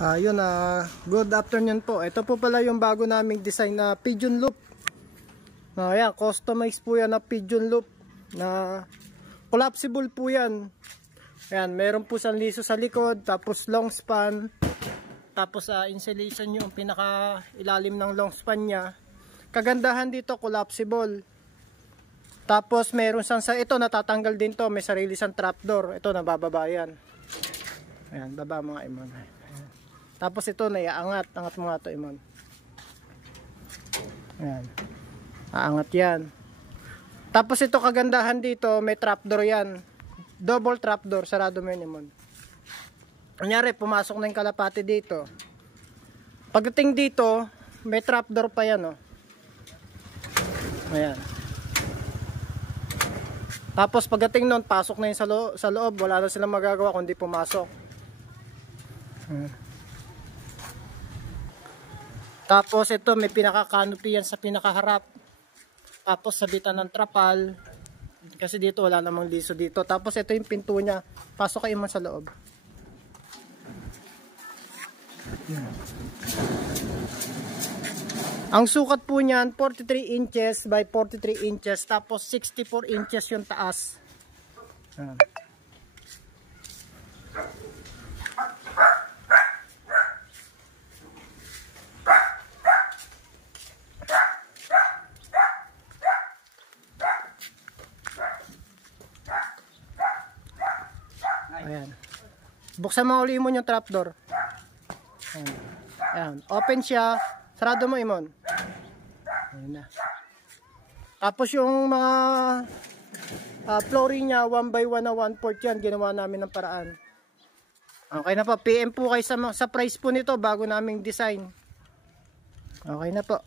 Ayun, good afternoon po. Ito po pala yung bago naming design na pigeon loop. Ayan, customized po yan na pigeon loop na collapsible po yan. Ayan, meron po siyang liso sa likod, tapos long span, tapos insulation yung pinaka ilalim ng long span niya. Kagandahan dito, collapsible. Tapos meron siyang sa ito, natatanggal din to, may sarili siyang trapdoor. Ito, nabababa yan. Ayan, baba mga imon. Tapos ito, naiaangat. Angat mo nga ito, imon. Ayan. Aangat yan. Tapos ito, kagandahan dito, may trapdoor yan. Double trapdoor, sarado mo yun, imon. Kunyari, pumasok na yung kalapati dito. Pagdating dito, may trapdoor pa yan, oh. Ayan. Tapos pagdating nun, pasok na yun sa loob. Wala na silang magagawa kundi pumasok. Tapos ito, may pinaka-canopy yan sa pinakaharap. Tapos sabitan ng trapal. Kasi dito wala namang liso dito. Tapos ito yung pinto niya. Pasok kayo man sa loob. Ang sukat po niyan, 43 inches by 43 inches. Tapos 64 inches yung taas. Ayan. Buksan mo uli mo yung trapdoor. Ayan. Ayan. Open siya. Sarado mo, imon. Ayan na. Tapos yung mga flooring niya 1x1 na 1/4 yan. Ginawa namin ng paraan. Okay na po. PM po kayo sa price po nito bago naming design. Okay na po.